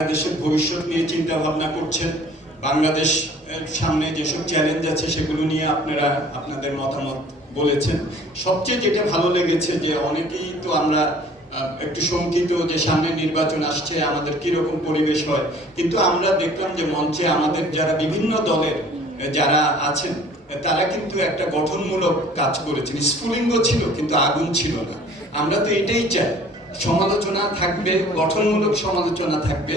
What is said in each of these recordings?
বাংলাদেশের ভবিষ্যৎ নিয়ে চিন্তা ভাবনা করছেন, বাংলাদেশ সামনে যেসব চ্যালেঞ্জ আছে সেগুলো নিয়ে আপনারা আপনাদের মতামত বলেছেন। সবচেয়ে যেটা ভালো লেগেছে যে অনেকেই তো আমরা একটু শঙ্কিত যে সামনে নির্বাচন আসছে, আমাদের কিরকম পরিবেশ হয়, কিন্তু আমরা দেখলাম যে মঞ্চে আমাদের যারা বিভিন্ন দলের যারা আছেন তারা কিন্তু একটা গঠনমূলক কাজ করেছেন। স্ফুলিঙ্গ ছিল কিন্তু আগুন ছিল না। আমরা তো এটাই চাই, সমালোচনা থাকবে, গঠনমূলক সমালোচনা থাকবে,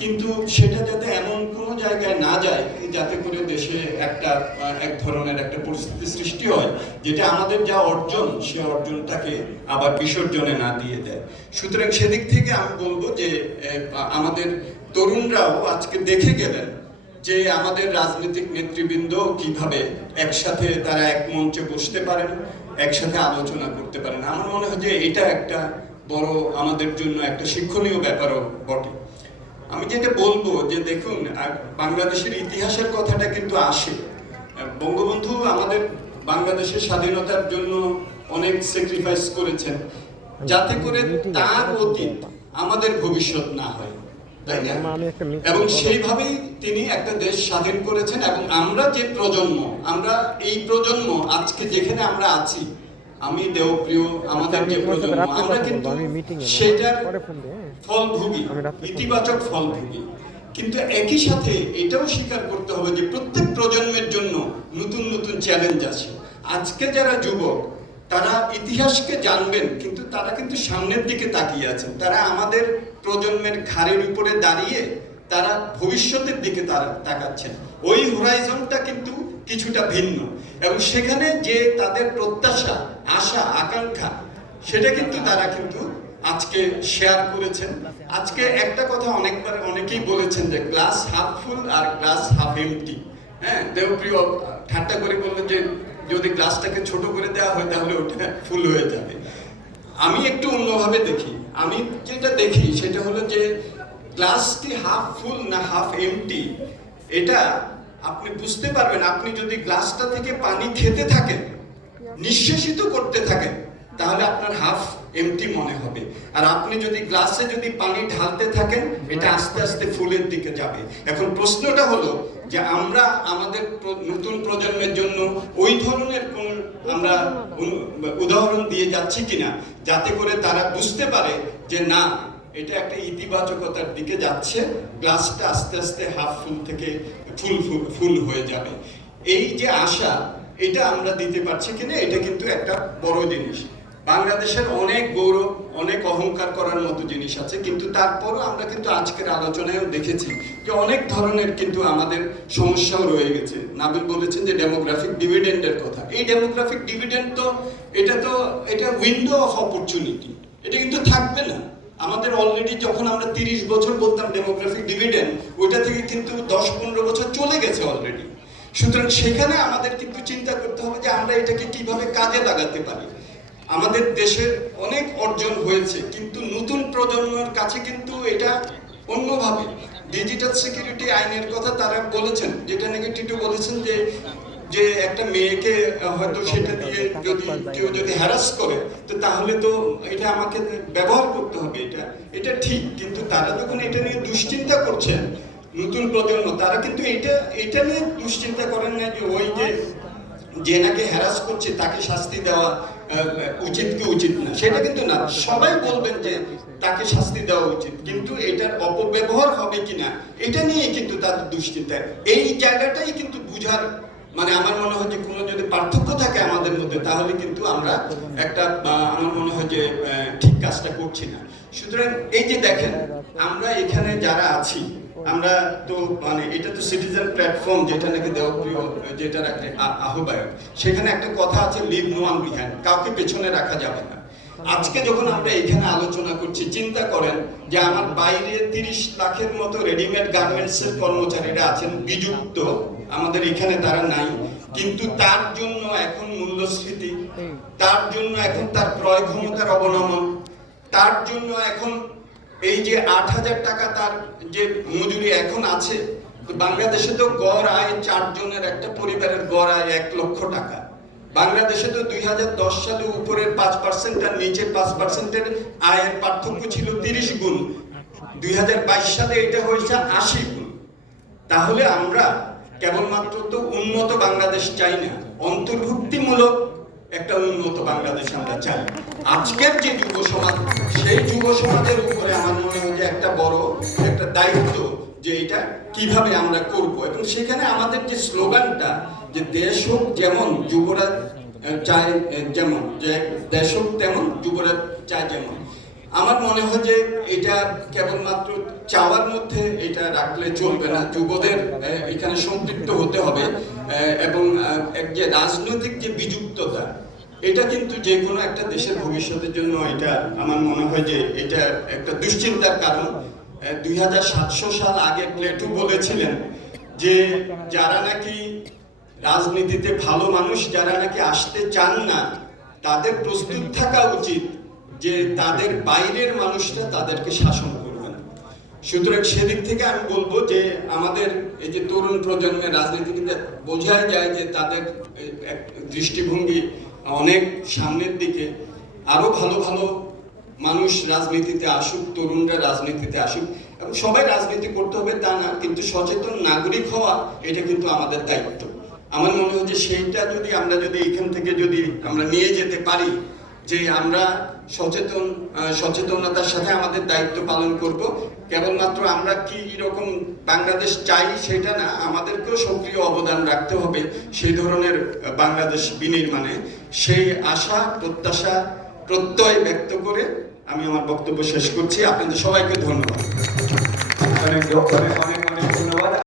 কিন্তু সেটা যাতে এমন কোনো জায়গায় না যায় যাতে করে দেশে এক ধরনের একটা পরিস্থিতি সৃষ্টি হয় যেটা আমাদের যা অর্জন সে অর্জনটাকে আবার বিসর্জনে না দিয়ে দেয়। সুতরাং সেদিক থেকে আমি বলবো যে আমাদের তরুণরাও আজকে দেখে গেলেন যে আমাদের রাজনৈতিক নেতৃবৃন্দ কিভাবে একসাথে তারা এক মঞ্চে বসতে পারেন, একসাথে আলোচনা করতে পারেন। আমার মনে হয় যে এটা একটা বড় আমাদের জন্য একটা শিক্ষণীয় ব্যাপারও বটে। আমি যেটা বলবো যে দেখুন, বাংলাদেশের ইতিহাসের কথাটা কিন্তু আসে। বঙ্গবন্ধু আমাদের বাংলাদেশের স্বাধীনতার জন্য অনেক স্যাক্রিফাইস করেছেন যাতে করে তার অতীত আমাদের ভবিষ্যৎ না হয়, তাই না? এবং সেইভাবেই তিনি একটা দেশ স্বাধীন করেছেন। এবং আমরা যে প্রজন্ম, আমরা এই প্রজন্ম আজকে যেখানে আমরা আছি, আমি দেবপ্রিয়, আমাদের যে প্রজন্ম, আমরা কিন্তু সেটার ফলভোগী, ইতিবাচক ফলভোগী। কিন্তু একই সাথে এটাও স্বীকার করতে হবে যে প্রত্যেক প্রজন্মের জন্য নতুন নতুন চ্যালেঞ্জ আছে। আজকে যারা যুবক তারা ইতিহাসকে জানবেন, কিন্তু তারা কিন্তু সামনের দিকে তাকিয়ে আছেন। তারা আমাদের প্রজন্মের ঘাড়ের উপরে দাঁড়িয়ে তারা ভবিষ্যতের দিকে তারা তাকাচ্ছেন। ওই হোরাইজনটা কিন্তু কিছুটা ভিন্ন, এবং সেখানে যে তাদের প্রত্যাশা, আশা, আকাঙ্ক্ষা, সেটা কিন্তু তারা কিন্তু আজকে শেয়ার করেছেন। আজকে একটা কথা অনেকবার অনেকেই বলেছেন যে গ্লাস হাফ ফুল আর গ্লাস হাফ এমটি। হ্যাঁ, দেবপ্রিয় ঠাট্টা করে বললেন যে যদি গ্লাসটাকে ছোট করে দেওয়া হয় তাহলে ওটা ফুল হয়ে যাবে। আমি একটু অন্যভাবে দেখি। আমি যেটা দেখি সেটা হলো যে গ্লাসটি হাফ ফুল না হাফ এমটি, এটা আপনি বুঝতে পারবেন আপনি যদি গ্লাসটা থেকে পানি খেতে থাকেন, নিঃশেষিত করতে থাকেন, তাহলে আপনার হাফ এমটি মনে হবে। আর আপনি যদি গ্লাসে যদি পানি ঢালতে থাকেন, এটা আস্তে আস্তে ফুলের দিকে যাবে। এখন প্রশ্নটা হলো যে আমরা আমাদের নতুন প্রজন্মের জন্য ওই ধরনের কোন আমরা উদাহরণ দিয়ে যাচ্ছি কিনা, যাতে করে তারা বুঝতে পারে যে না, এটা একটা ইতিবাচকতার দিকে যাচ্ছে, গ্লাসটা আস্তে আস্তে হাফ ফুল থেকে ফুল হয়ে যাবে। এই যে আশা, এটা আমরা দিতে পারছি কিনা, এটা কিন্তু একটা বড় জিনিস। বাংলাদেশের অনেক গৌরব, অনেক অহংকার করার মতো জিনিস আছে, কিন্তু তারপরও আমরা কিন্তু আজকের আলোচনায়ও দেখেছি যে অনেক ধরনের কিন্তু আমাদের সমস্যাও রয়ে গেছে। নাবিল বলেছেন যে ডেমোগ্রাফিক ডিভিডেন্ডের কথা। এই ডেমোগ্রাফিক ডিভিডেন্ড তো এটা উইন্ডো অফ অপরচুনিটি, এটা কিন্তু থাকবে না। আমাদের অলরেডি যখন আমরা 30 বছর বলতাম ডেমোগ্রাফিক ডিভিডেন্ড, ওইটা থেকে কিন্তু 10-15 বছর চলে গেছে অলরেডি। সুতরাং সেখানে আমাদের কিন্তু চিন্তা করতে হবে যে আমরা এটাকে কিভাবে কাজে লাগাতে পারি। আমাদের দেশের অনেক অর্জন হয়েছে, কিন্তু নতুন প্রজন্মের কাছে কিন্তু এটা অন্যভাবে। ডিজিটাল সিকিউরিটি আইনের কথা তারা বলেছেন, যেটা নাকি টিটু বলেছেন যে একটা মেয়েকে হয়তো সেটা দিয়ে যদি কেউ যদি হ্যারাস করে, তো তাহলে তো এটা আমাকে ব্যবহার করতে হবে। এটা ঠিক, কিন্তু তারা যখন এটা নিয়ে দুশ্চিন্তা করছেন, নতুন প্রজন্ম, তারা কিন্তু এটা নিয়ে দুশ্চিন্তা করেন না যে ওই যে নাকি হ্যারাস করছে তাকে শাস্তি দেওয়া উচিত কি উচিত না, সেটা কিন্তু না। সবাই বলবেন যে তাকে শাস্তি দেওয়া উচিত, কিন্তু এটার অপব্যবহার হবে কিনা এটা নিয়ে কিন্তু তাদের দুশ্চিন্তা। এই জায়গাটাই কিন্তু বুঝার, মানে আমার মনে হয় যে কোনো যদি পার্থক্য থাকে আমাদের মধ্যে, তাহলে কিন্তু আমরা আমার মনে হয় যে ঠিক কাজটা করছি না। সুতরাং এই যে দেখেন, আমরা এখানে যারা আছি, আমরা তো মানে এটা তো সিটিজেন প্ল্যাটফর্ম, যেটা নাকি দেবপ্রিয় যেটার একটা আহ্বায়ক, সেখানে একটা কথা আছে, লিভ নো ওয়ান বিহাইন্ড, কাউকে পেছনে রাখা যাবে না। আজকে যখন আমরা এখানে আলোচনা করছি, চিন্তা করেন যে আমার বাইরে 30 লাখের মতো রেডিমেড গার্মেন্টসের কর্মচারীরা আছেন বিযুক্ত, আমাদের এখানে তারা নাই, কিন্তু তার জন্য এখন মূল্যস্ফীতি, তার জন্য এখন তার ক্রয় ক্ষমতার অবনমন, তার জন্য এখন এই যে 8,000 টাকা তার যে মজুরি এখন আছে। বাংলাদেশে তো গড় আয় 4 জনের একটা পরিবারের গড় আয় 1 লক্ষ টাকা। বাংলাদেশে তো 2010 সালে উপরের 5% আর নিচের 5%-এর আয়ের পার্থক্য ছিল 30 গুণ। 2022 সালে এটা হয়েছে 80 গুণ। তাহলে আমরা কেবলমাত্র তো উন্নত বাংলাদেশ চাই না, অন্তর্ভুক্তিমূলক একটা উন্নত বাংলাদেশ আমরা চাই। আজকের যে যুব সমাজ, সেই যুব সমাজের উপরে আমার মনে হয় যে একটা বড় একটা দায়িত্ব, যে এটা কিভাবে আমরা করব। এবং সেখানে আমাদের যে স্লোগানটা, যে দেশ হোক যেমন যুবরা চায় যেমন, যে দেশ হোক তেমন যুবরা চায় যেমন, আমার মনে হয় যে এটা কেবলমাত্র চাওয়ার মধ্যে এটা রাখলে চলবে না, যুবদের এখানে সম্পৃক্ত হতে হবে। এবং যে রাজনৈতিক যে বিযুক্ততা, এটা কিন্তু যে কোনো একটা দেশের ভবিষ্যতের জন্য এটা আমার মনে হয় যে এটা একটা দুশ্চিন্তার কারণ। 2700 সাল আগে প্লেটো বলেছিলেন যে যারা নাকি রাজনীতিতে ভালো মানুষ, যারা নাকি আসতে চান না, তাদের প্রস্তুত থাকা উচিত যে তাদের বাইরের মানুষরা তাদেরকে শাসন করবে না। সুতরাং সেদিক থেকে আমি বলবো যে আমাদের এই যে তরুণ প্রজন্মের রাজনীতিতে বোঝা যায় যে তাদের দৃষ্টিভঙ্গি অনেক সামনের দিকে। আরো ভালো ভালো মানুষ রাজনীতিতে আসুক, তরুণরা রাজনীতিতে আসুক, এবং সবাই রাজনীতি করতে হবে তা না, কিন্তু সচেতন নাগরিক হওয়া এটা কিন্তু আমাদের দায়িত্ব। আমার মনে হয় যে সেইটা যদি আমরা এখান থেকে আমরা নিয়ে যেতে পারি, যে আমরা সচেতনতার সাথে আমাদের দায়িত্ব পালন করব। কেবলমাত্র আমরা কি রকম বাংলাদেশ চাই সেটা না, আমাদেরকেও সক্রিয় অবদান রাখতে হবে সেই ধরনের বাংলাদেশ বিনির্মাণে। সেই আশা, প্রত্যাশা, প্রত্যয় ব্যক্ত করে আমি আমার বক্তব্য শেষ করছি। আপনাদের সবাইকে ধন্যবাদ। অনেক অনেক অনেক